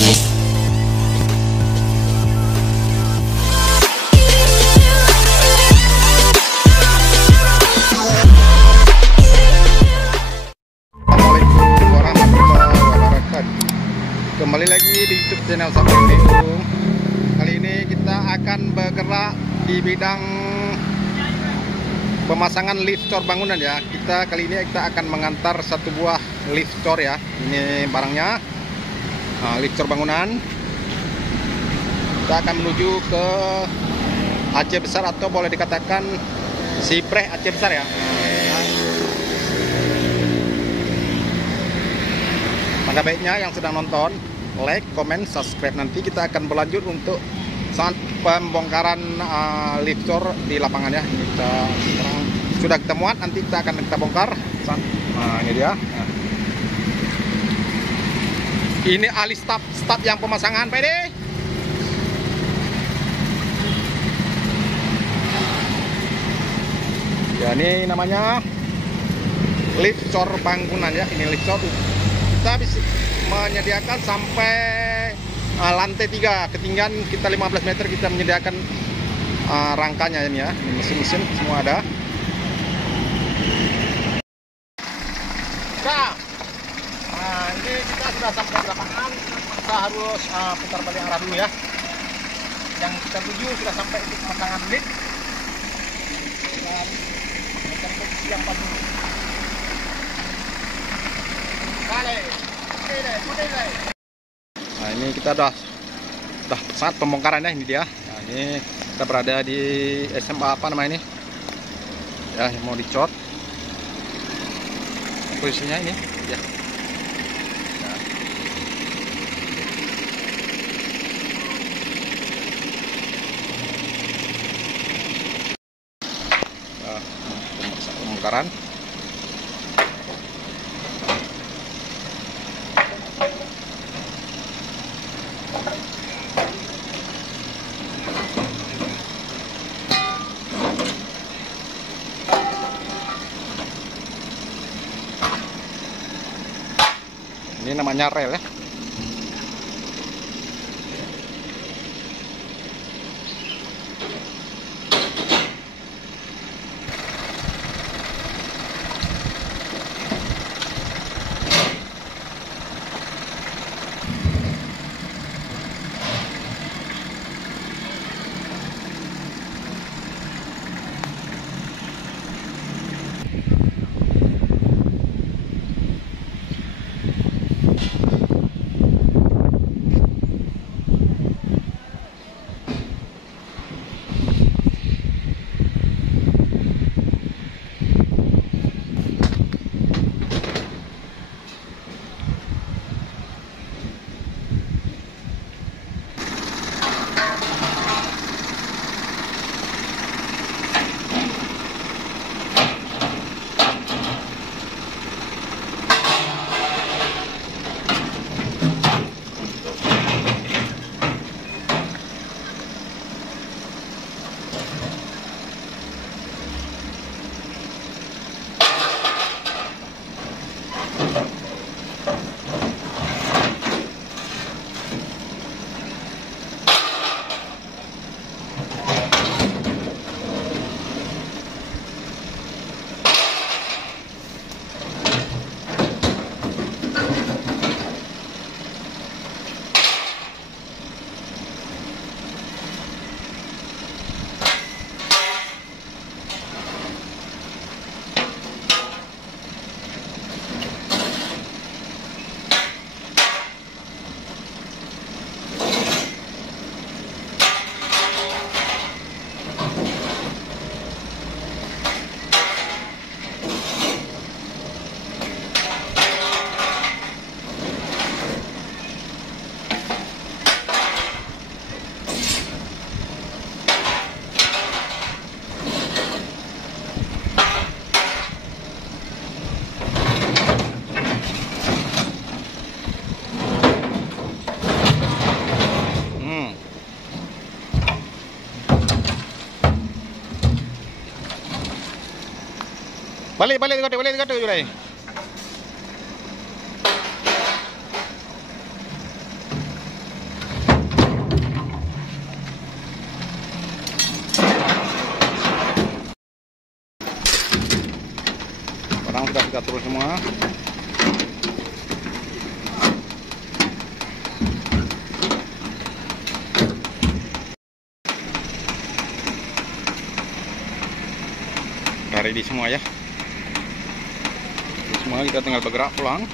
Kembali lagi di YouTube channel Sabar Video. Kali ini kita akan bergerak di bidang pemasangan lift cor bangunan ya. Kali ini kita akan mengantar satu buah lift cor ya. Ini barangnya, lift cor bangunan. Kita akan menuju ke Aceh Besar atau boleh dikatakan Sipreh Aceh Besar ya. Maka baiknya yang sedang nonton, like, comment, subscribe. Nanti kita akan berlanjut untuk saat pembongkaran lift cor di lapangan ya. Kita sekarang sudah kita muat, nanti kita akan bongkar. Nah, ini dia. Nah. Ini ahli staf yang pemasangan, PD. Ya, ini namanya lift cor bangunan ya. Ini lift cor. Kita bisa menyediakan sampai lantai 3, ketinggian kita 15 meter. Kita menyediakan rangkanya ini ya. Ini mesin-mesin semua ada. Nah, ini kita sudah sampai di lapangan. Kita harus putar balik arah dulu ya. Yang kita tuju sudah sampai di pemasangan lift. Dan mencari posisi yang pas dulu. Nah, ini kita udah saat pembongkaran ya. Ini dia. Nah, ini kita berada di SMA apa namanya ini ya, yang mau dicor. Posisinya ini ya. Nah, pembongkaran. Ini namanya rel ya. Balik Julai. kumpul semua. Udah ready semua ya. Semua kita tinggal bergerak pulang.